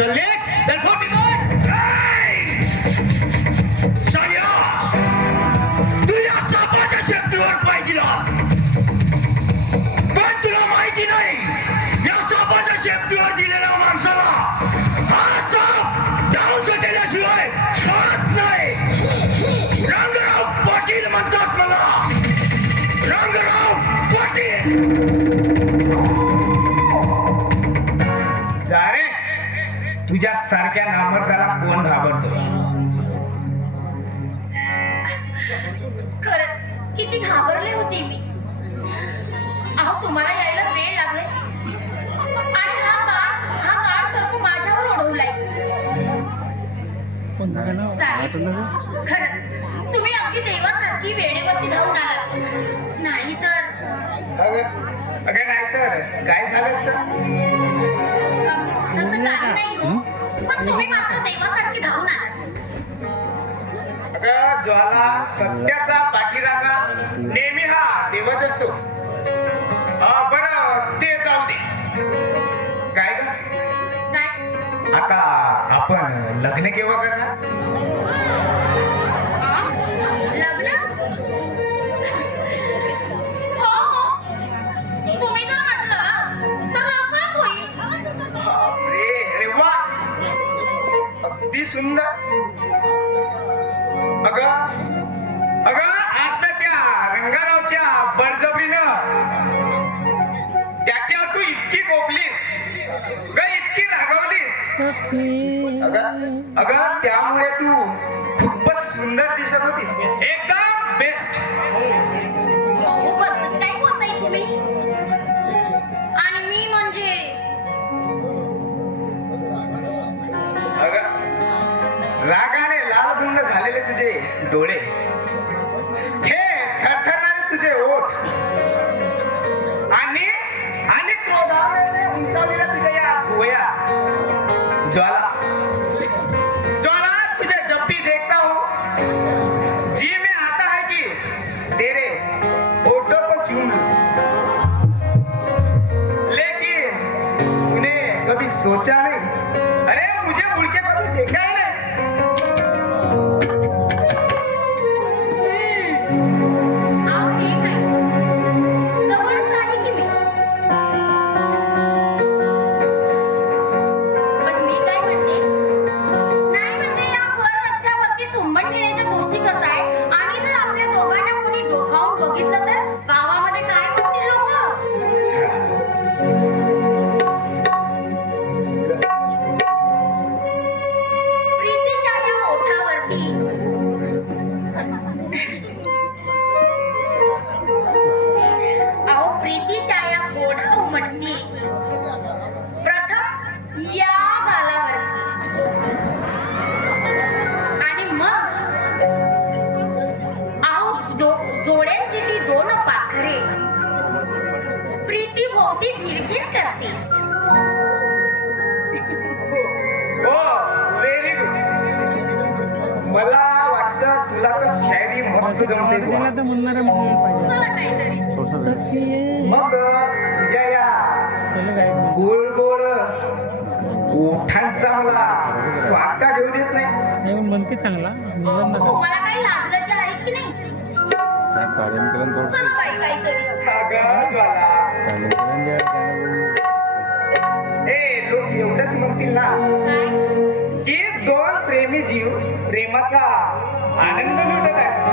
चल ले चल फुट तुझ्या सारख्या नामर्दाला कोण घाबरतो? खरंच किती घाबरले होते मी. अहो तुम्हाला यायला वेळ लागले आणि हा कार हा कार सर्व माझ्यावर ओढवलाय. साहेब खरंच तुम्ही अगदी देवासारखी वेळेवरती धावून आलात. नाही तर अगं अगं नाहीतर काय झालं असतं तसं काही नाही हो पण तुम्ही मात्र देवासारखी धावून आलात अगं ज्वाला सत्याचा पाठीरागा नेहमी हा देवच असतो. बरं ते जाऊ दे. काय ग? काय? आता आपण लग्न केव्हा करणार? ग इतकी रागवलीस. अगं त्यामुळे तू खूपच सुंदर दिसत होतीस. एकदम बेस्ट ती दोन पाखरे. प्रीती भोवती फिरफिर करते. हो मला वाटतं तुला तर शायरी मस्त जमते मग तुझ्या या गोड गोड ओठांचा मला स्वागता घेऊ देत नाही? म्हणते चांगला. तुम्हाला काही लाजलंच आहे की नाही? चला बाई काहीतरी. अगं ज्वाला ए लोक एवढंच म्हणतील ना. की दोन प्रेमी जीव प्रेमाचा आनंद लुटत आहे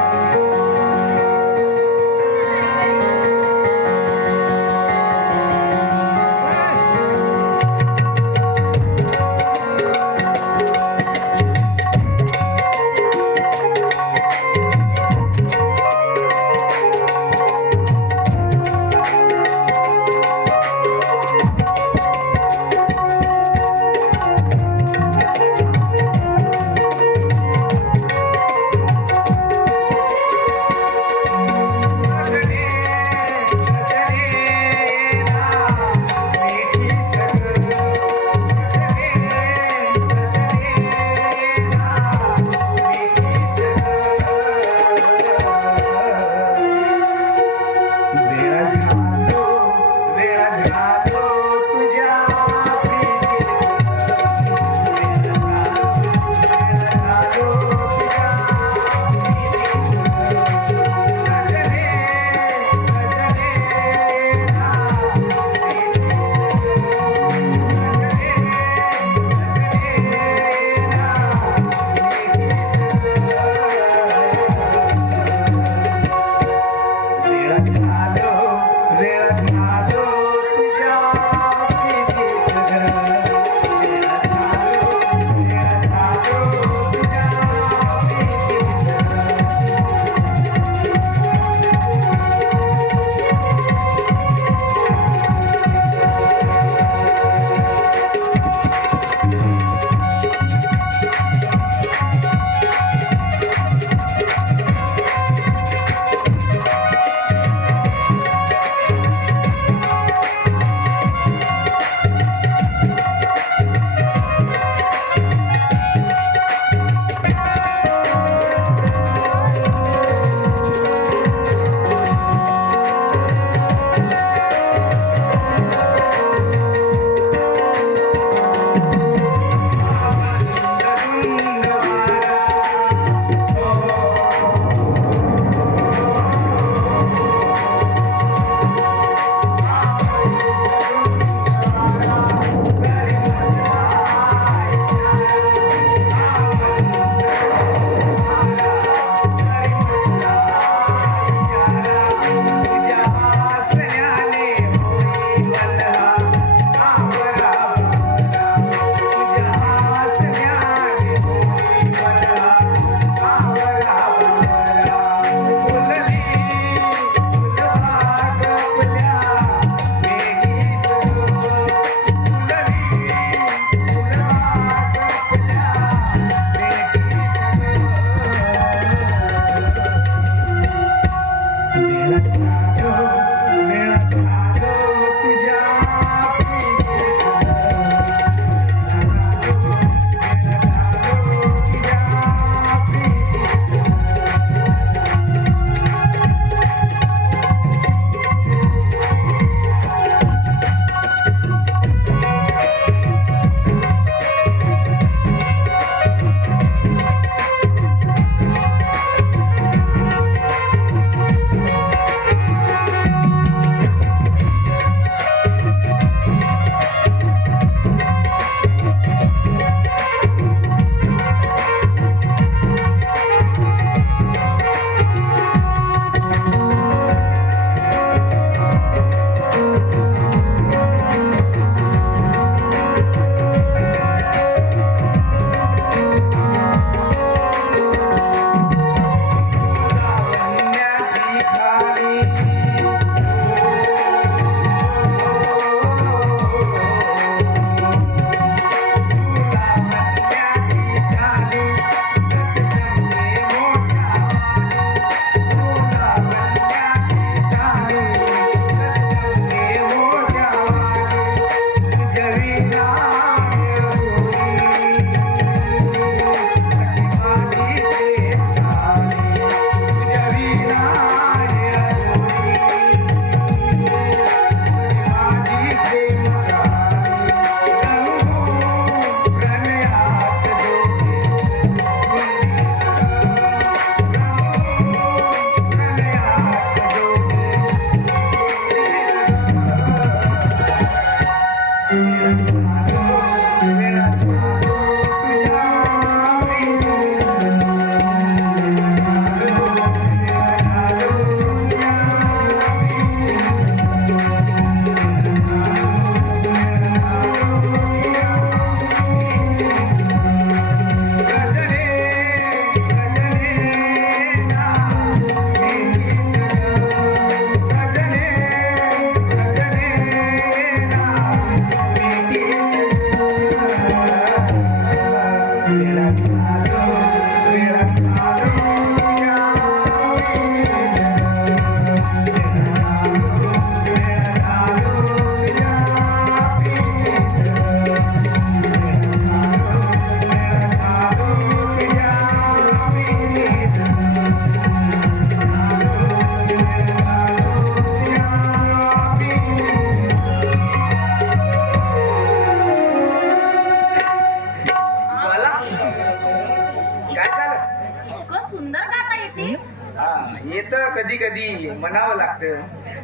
येत कधी कधी म्हणावं लागतं.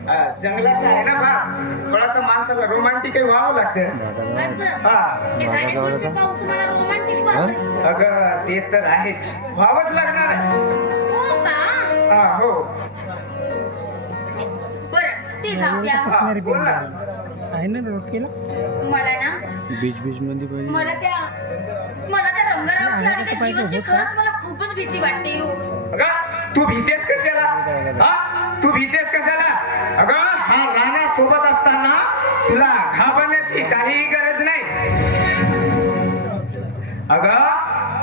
हा, जंगलाचं आहे ना बा थोडासा माणसाला रोमांटिक व्हावं लागतं. हा. अगं ते तर आहेच. व्हावंच लागणार आहे. हो का? हा हो. बरं ते जाऊ द्या. हा, बोल ना. आहे ना रोटकीला मला ना बीच बीच मध्ये पाहिजे. मला त्या मला त्या रंगारावची आणि त्या जीवनची. खरंच मला खूपच भीती वाटते हो. तू भीतेस कशाला? हा? तू भीतेस कशाला? अगं हा राणा सोबत असताना तुला घाबरण्याची काहीही गरज नाही. अगं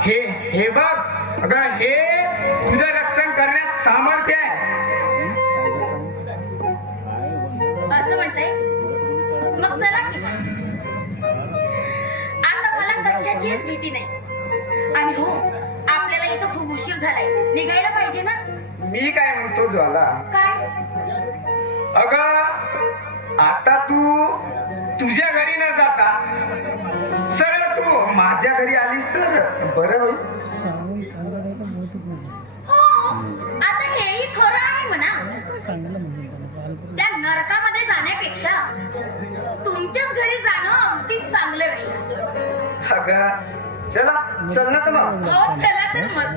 हे हे बघ. अगं हे माझ्या घरी आलीस तर बरं होईल. हो आता हेही खरं आहे म्हणा चांगलं. त्या नरकामध्ये जाण्यापेक्षा तुमच्याच घरी जाणं अगदी चांगलं राहील अगं चला चल ना तर मग हो चला तर मग